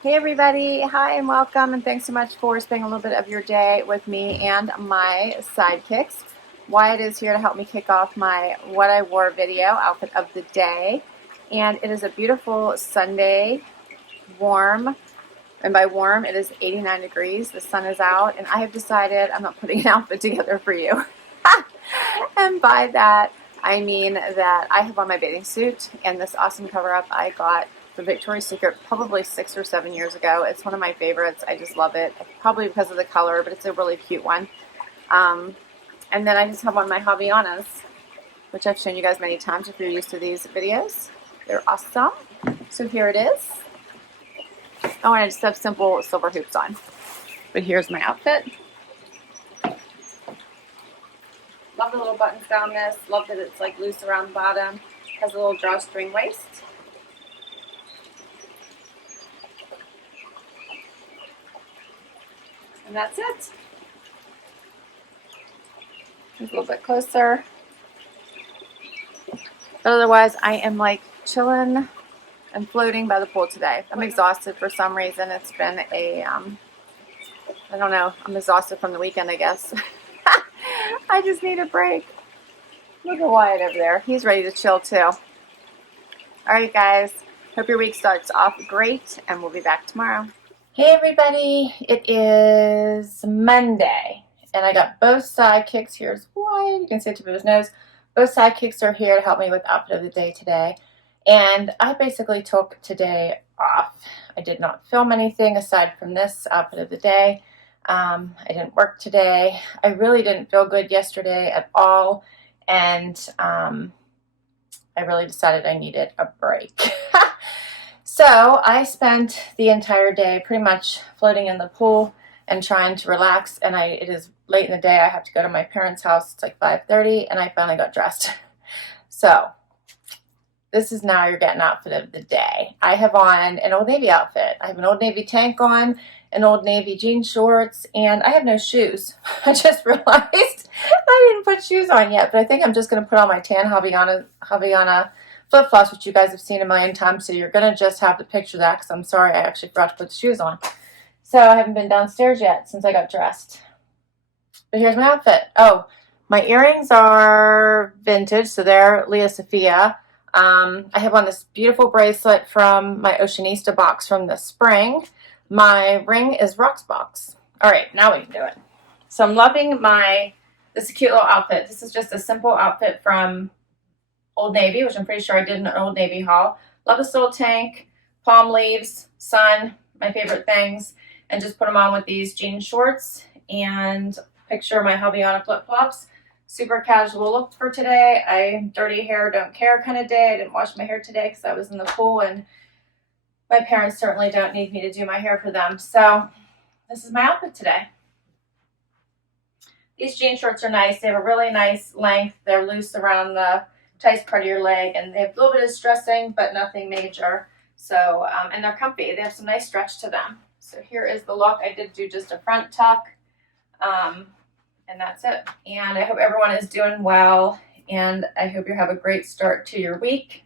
Hey everybody, hi and welcome, and thanks so much for spending a little bit of your day with me and my sidekicks. Wyatt is here to help me kick off my what I wore video outfit of the day, and it is a beautiful Sunday, warm, and by warm it is 89 degrees, the sun is out, and I have decided I'm not putting an outfit together for you. And by that I mean that I have on my bathing suit and this awesome cover up I got from Victoria's Secret probably 6 or 7 years ago. It's one of my favorites. I just love it. Probably because of the color, but it's a really cute one. And then I just have on my Halogen, which I've shown you guys many times if you're used to these videos. They're awesome. So here it is. Oh, and I just have simple silver hoops on. But here's my outfit. Love the little buttons down this. Love that it's like loose around the bottom. Has a little drawstring waist. And that's it. A little bit closer. But otherwise, I am like chilling and floating by the pool today. I'm exhausted for some reason. It's been a, I don't know, I'm exhausted from the weekend, I guess. I just need a break. Look at Wyatt over there. He's ready to chill too. All right, guys. Hope your week starts off great, and we'll be back tomorrow. Hey, everybody. It is Monday, and I got both sidekicks. Here's Wyatt. You can see the tip of his nose. Both sidekicks are here to help me with outfit of the day today. And I basically took today off. I did not film anything aside from this outfit of the day. I didn't work today. I really didn't feel good yesterday at all, and I really decided I needed a break. So I spent the entire day pretty much floating in the pool and trying to relax, and it is late in the day. I have to go to my parents' house. It's like 5:30, and I finally got dressed. So this is now your getting outfit of the day. I have on an Old Navy outfit. I have an Old Navy tank on, an Old Navy jean shorts, and I have no shoes. I just realized I didn't put shoes on yet, but I think I'm just going to put on my tan Havaiana flip-flops, which you guys have seen a million times, so you're going to just have to picture that, because I'm sorry, I actually forgot to put the shoes on. So I haven't been downstairs yet since I got dressed. But here's my outfit. Oh, my earrings are vintage, so they're Lia Sophia. I have on this beautiful bracelet from my Oceanista box from the spring. My ring is Rocksbox. All right, now we can do it. So I'm loving this is a cute little outfit. This is just a simple outfit from Old Navy, which I'm pretty sure I did in an Old Navy haul. Love this little tank, palm leaves, sun, my favorite things, and just put them on with these jean shorts and picture my Havaiana flip-flops. Super casual look for today. Dirty hair, don't care kind of day. I didn't wash my hair today because I was in the pool, and my parents certainly don't need me to do my hair for them. So this is my outfit today. These jean shorts are nice. They have a really nice length. They're loose around the tight part of your leg, and they have a little bit of stressing, but nothing major. So, and they're comfy. They have some nice stretch to them. So here is the look. I did do just a front tuck. And that's it. And I hope everyone is doing well, and I hope you have a great start to your week.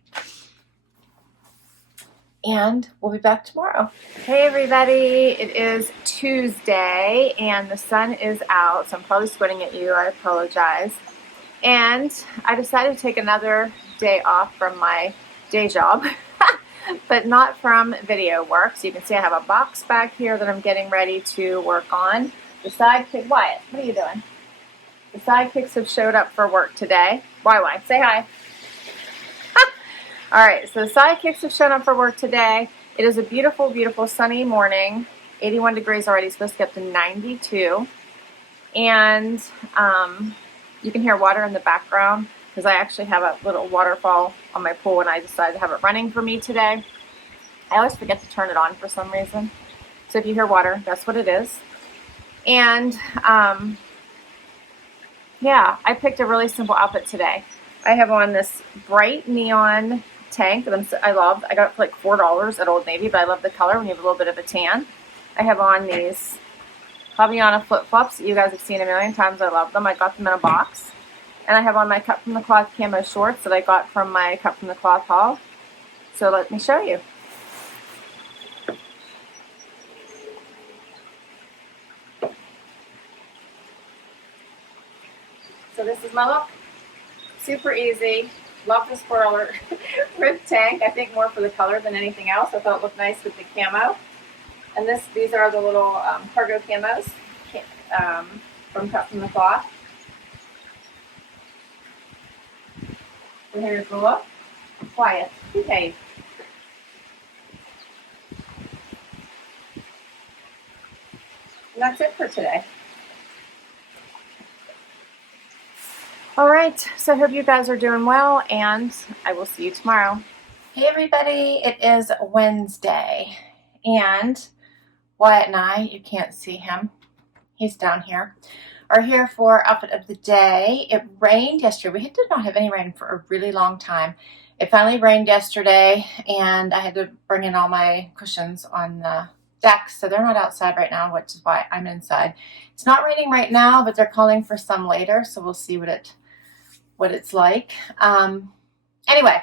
And we'll be back tomorrow. Hey everybody, it is Tuesday, and the sun is out, so I'm probably squinting at you. I apologize. And I decided to take another day off from my day job, but not from video work. So you can see I have a box back here that I'm getting ready to work on. The sidekick, Wyatt, what are you doing? The sidekicks have showed up for work today. Why? Say hi. All right, so the sidekicks have shown up for work today. It is a beautiful, beautiful sunny morning. 81 degrees already, supposed to get to 92. And you can hear water in the background because I actually have a little waterfall on my pool, and I decided to have it running for me today. I always forget to turn it on for some reason. So if you hear water, that's what it is. And yeah, I picked a really simple outfit today. I have on this bright neon tank that I love. I got it for like $4 at Old Navy, but I love the color when you have a little bit of a tan. I have on these Havaiana flip-flops that you guys have seen a million times. I love them. I got them in a box. And I have on my Cut from the Cloth camo shorts that I got from my Cut from the Cloth haul. So let me show you. So this is my look. Super easy. Love the spoiler rib tank. I think more for the color than anything else. I thought it looked nice with the camo. And these are the little cargo camos from Cut from the Cloth. So here's the look. Quiet. Behave. And that's it for today. All right, so I hope you guys are doing well, and I will see you tomorrow. Hey everybody, it is Wednesday, and Wyatt and I, you can't see him, he's down here, are here for outfit of the day. It rained yesterday. We did not have any rain for a really long time. It finally rained yesterday, and I had to bring in all my cushions on the deck, so they're not outside right now, which is why I'm inside. It's not raining right now, but they're calling for some later, so we'll see what it's like. Anyway,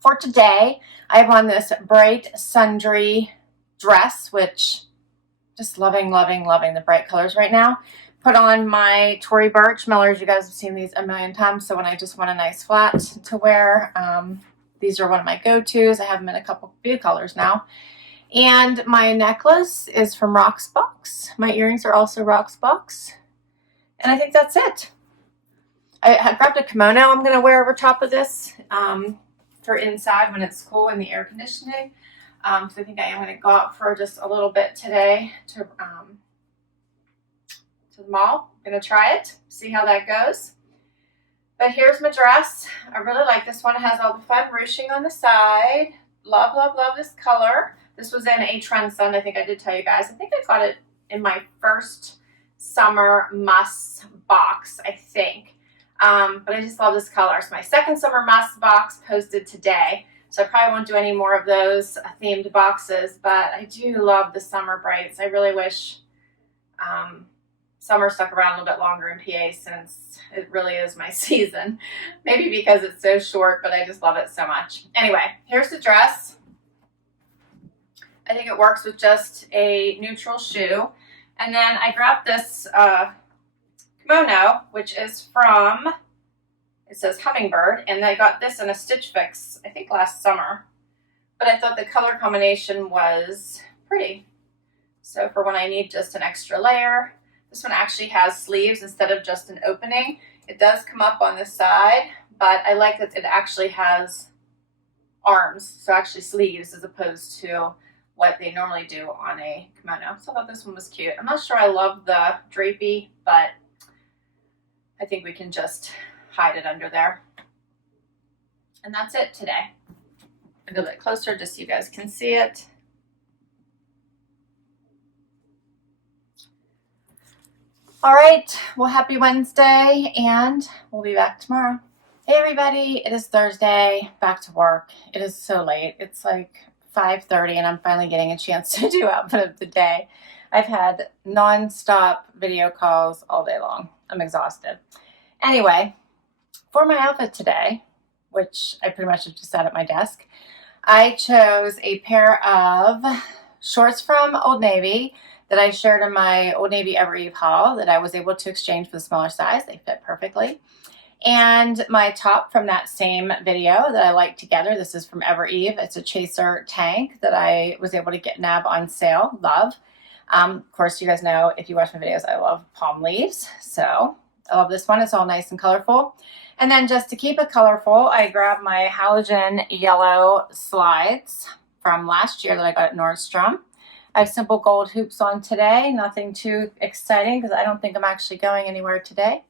for today, I have on this bright Sundry dress, which just loving the bright colors right now. Put on my Tory Burch Millers. You guys have seen these a million times, so when I just want a nice flat to wear, these are one of my go-tos. I have them in few colors now. And my necklace is from Rocksbox. My earrings are also Rocksbox. And I think that's it. I grabbed a kimono I'm going to wear over top of this for inside when it's cool in the air conditioning. So I think I am going to go out for just a little bit today to the mall. I'm going to try it, see how that goes. But here's my dress. I really like this one. It has all the fun ruching on the side. Love this color. This was in a Trendsend. I think I did tell you guys. I think I got it in my first summer must box, I think. But I just love this color. It's my second summer must box posted today. So I probably won't do any more of those themed boxes, but I do love the summer brights. I really wish summer stuck around a little bit longer in PA, since it really is my season. Maybe because it's so short, but I just love it so much. Anyway, here's the dress. I think it works with just a neutral shoe. And then I grabbed this kimono, which is from, it says Hummingbird, and I got this in a Stitch Fix, I think last summer. But I thought the color combination was pretty. So for when I need just an extra layer, this one actually has sleeves instead of just an opening. It does come up on the side, but I like that it actually has arms, so actually sleeves, as opposed to what they normally do on a kimono. So I thought this one was cute. I'm not sure I love the drapey, but I think we can just hide it under there. And that's it today. I'll go a bit closer just so you guys can see it. All right, well, happy Wednesday, and we'll be back tomorrow. Hey everybody, it is Thursday, back to work. It is so late. It's like 5:30, and I'm finally getting a chance to do outfit of the day. I've had non-stop video calls all day long. I'm exhausted. Anyway, for my outfit today, which I pretty much have just sat at my desk, I chose a pair of shorts from Old Navy that I shared in my Old Navy Ever Eve haul that I was able to exchange for the smaller size. They fit perfectly. And my top from that same video that I liked together. This is from Ever Eve. It's a chaser tank that I was able to nab on sale. Love. Of course, you guys know, if you watch my videos, I love palm leaves. So I love this one. It's all nice and colorful. And then just to keep it colorful, I grabbed my Halogen yellow slides from last year that I got at Nordstrom. I have simple gold hoops on today. Nothing too exciting because I don't think I'm actually going anywhere today.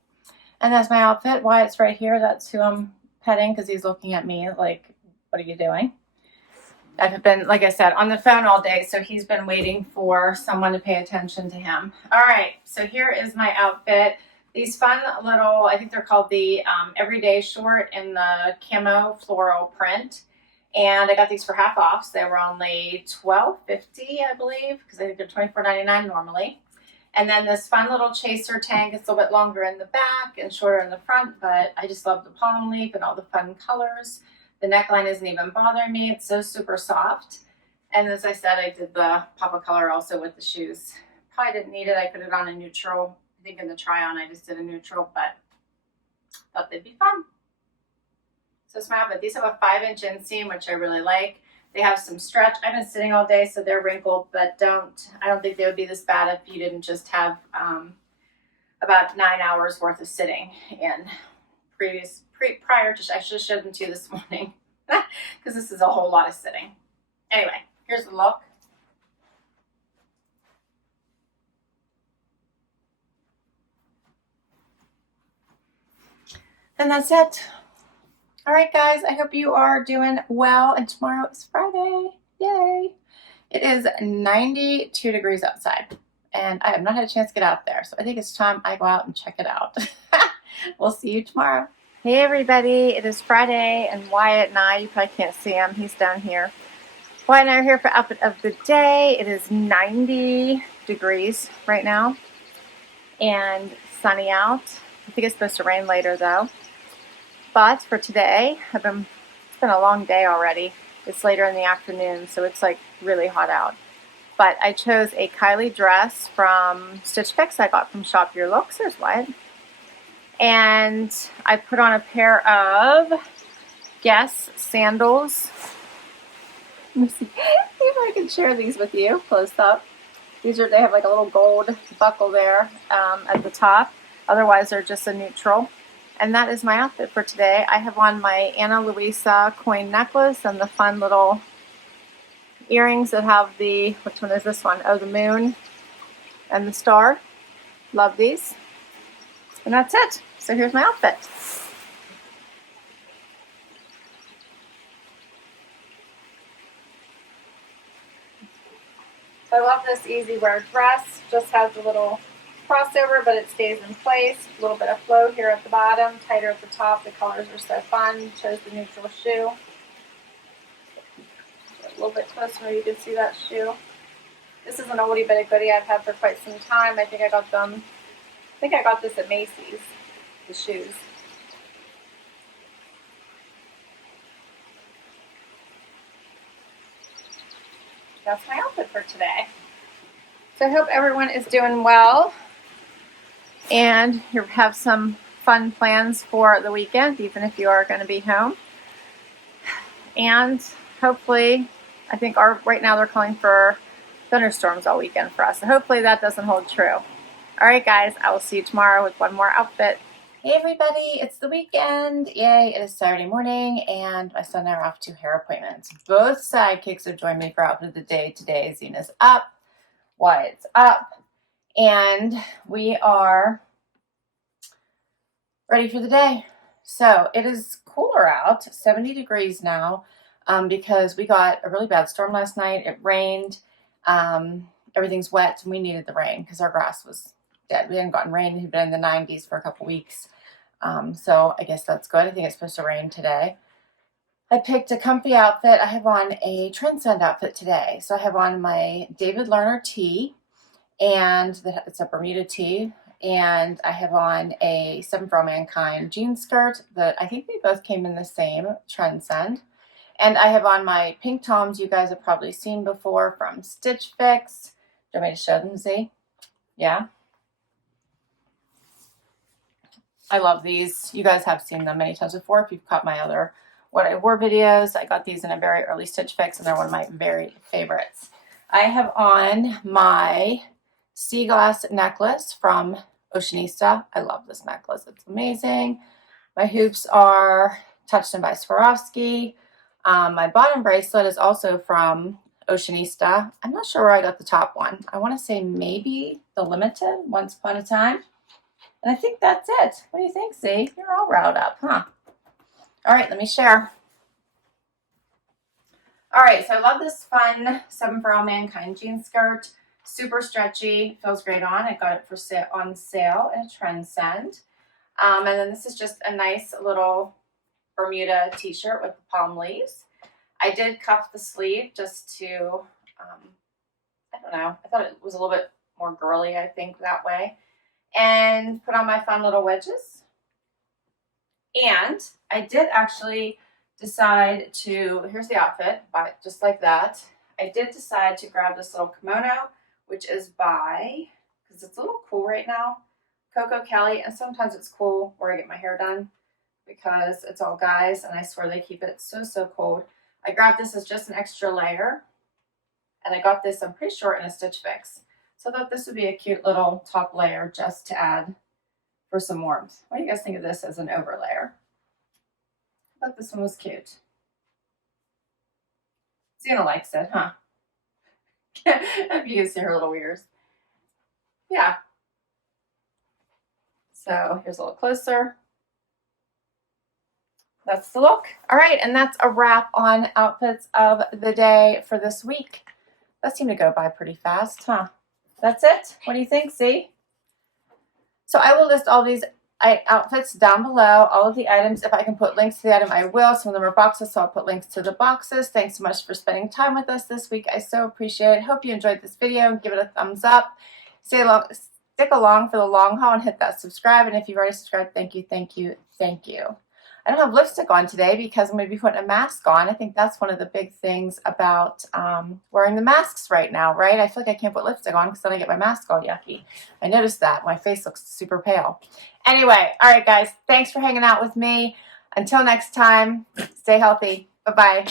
And that's my outfit. Wyatt's right here. That's who I'm petting because he's looking at me like, what are you doing? I've been, like I said, on the phone all day, so he's been waiting for someone to pay attention to him. All right, so here is my outfit. These fun little, I think they're called the Everyday Short in the camo floral print. And I got these for half off, so they were only $12.50, I believe, because I think they're $24.99 normally. And then this fun little chaser tank. It's a little bit longer in the back and shorter in the front, but I just love the palm leaf and all the fun colors. The neckline isn't even bothering me. It's so super soft. And as I said, I did the pop of color also with the shoes. Probably didn't need it. I put it on a neutral. I think in the try-on I just did a neutral, but Thought they'd be fun. So it's my outfit. These have a 5-inch inseam, which I really like. They have some stretch. I've been sitting all day, so they're wrinkled, but I don't think they would be this bad if you didn't just have about 9 hours worth of sitting in prior to, I should have showed them to you this morning because this is a whole lot of sitting. Anyway, here's the look. And that's it. All right, guys, I hope you are doing well. And tomorrow is Friday. Yay. It is 92 degrees outside. And I have not had a chance to get out there. So I think it's time I go out and check it out. We'll see you tomorrow. Hey, everybody. It is Friday. And Wyatt and I, you probably can't see him. He's down here. Wyatt and I are here for outfit of the day. It is 90 degrees right now. And sunny out. I think it's supposed to rain later, though. But for today, it's been a long day already. It's later in the afternoon, so it's like really hot out. But I chose a Kaleigh dress from Stitch Fix I got from Shop Your Looks. There's Wyatt. And I put on a pair of Guess sandals. Let me see if I can share these with you close up. They have like a little gold buckle there at the top. Otherwise, they're just a neutral. And that is my outfit for today. I have on my Ana Luisa coin necklace and the fun little earrings that have the, which one is this one? Oh, the moon and the star. Love these. And that's it. So here's my outfit. So I love this easy wear dress. Just has a little crossover, but it stays in place. A little bit of flow here at the bottom, tighter at the top. The colors are so fun. Chose the neutral shoe. A little bit closer, maybe you can see that shoe. This is an oldie but a goodie I've had for quite some time. I think I got this at Macy's. The shoes. That's my outfit for today. So I hope everyone is doing well. And you have some fun plans for the weekend, even if you are going to be home. And hopefully, I think right now they're calling for thunderstorms all weekend for us. So hopefully that doesn't hold true. All right, guys, I will see you tomorrow with one more outfit. Hey, everybody, it's the weekend. Yay, it is Saturday morning, and my son and I are off to hair appointments. Both sidekicks have joined me for outfit of the day today. Zena's up, Wyatt's up. And we are ready for the day. So it is cooler out, 70 degrees now, because we got a really bad storm last night. It rained. Everything's wet, and we needed the rain because our grass was dead. We hadn't gotten rain. It had been in the 90s for a couple weeks. So I guess that's good. I think it's supposed to rain today. I picked a comfy outfit. I have on a Trendsend outfit today. So I have on my David Lerner tee. And it's a Bermuda tee, and I have on a 7 for All Mankind jean skirt that I think they both came in the same Trendsend. And I have on my pink Toms you guys have probably seen before from Stitch Fix. Do you want me to show them, see? Yeah. I love these. You guys have seen them many times before. If you've caught my other What I Wore videos, I got these in a very early Stitch Fix, and they're one of my very favorites. I have on my sea glass necklace from Oceanista. I love this necklace. It's amazing. My hoops are Touchstone by Swarovski. My bottom bracelet is also from Oceanista. I'm not sure where I got the top one. I want to say maybe the Limited, Once Upon a Time. And I think that's it. What do you think, Z? You're all riled up, huh? All right, let me share. All right, so I love this fun 7 for All Mankind jean skirt. Super stretchy, feels great on. I got it for on sale at Trendsend. And then this is just a nice little Bermuda t-shirt with the palm leaves. I did cuff the sleeve just to, I don't know, I thought it was a little bit more girly, I think, that way. And put on my fun little wedges. And I did actually decide to, here's the outfit, but just like that. I did decide to grab this little kimono, which is by, because it's a little cool right now, Coco, Kaleigh, and sometimes it's cool where I get my hair done because it's all guys, and I swear they keep it so, so cold. I grabbed this as just an extra layer, and I got this, I'm pretty sure, in a Stitch Fix. So I thought this would be a cute little top layer just to add for some warmth. What do you guys think of this as an overlayer? I thought this one was cute. Zena likes it, huh? If you can see her little ears. Yeah. So here's a little closer. That's the look. All right, and that's a wrap on outfits of the day for this week. That seemed to go by pretty fast, huh? That's it. What do you think, Z? So I will list all these outfits down below, all of the items. If I can put links to the item, I will. Some of them are boxes, so I'll put links to the boxes. Thanks so much for spending time with us this week. I so appreciate it. Hope you enjoyed this video. Give it a thumbs up. Stick along for the long haul and hit that subscribe. And if you've already subscribed, thank you, thank you, thank you. I don't have lipstick on today because I'm going to be putting a mask on. I think that's one of the big things about wearing the masks right now, right? I feel like I can't put lipstick on because then I get my mask all yucky. I noticed that. My face looks super pale. Anyway, all right, guys. Thanks for hanging out with me. Until next time, stay healthy. Bye-bye.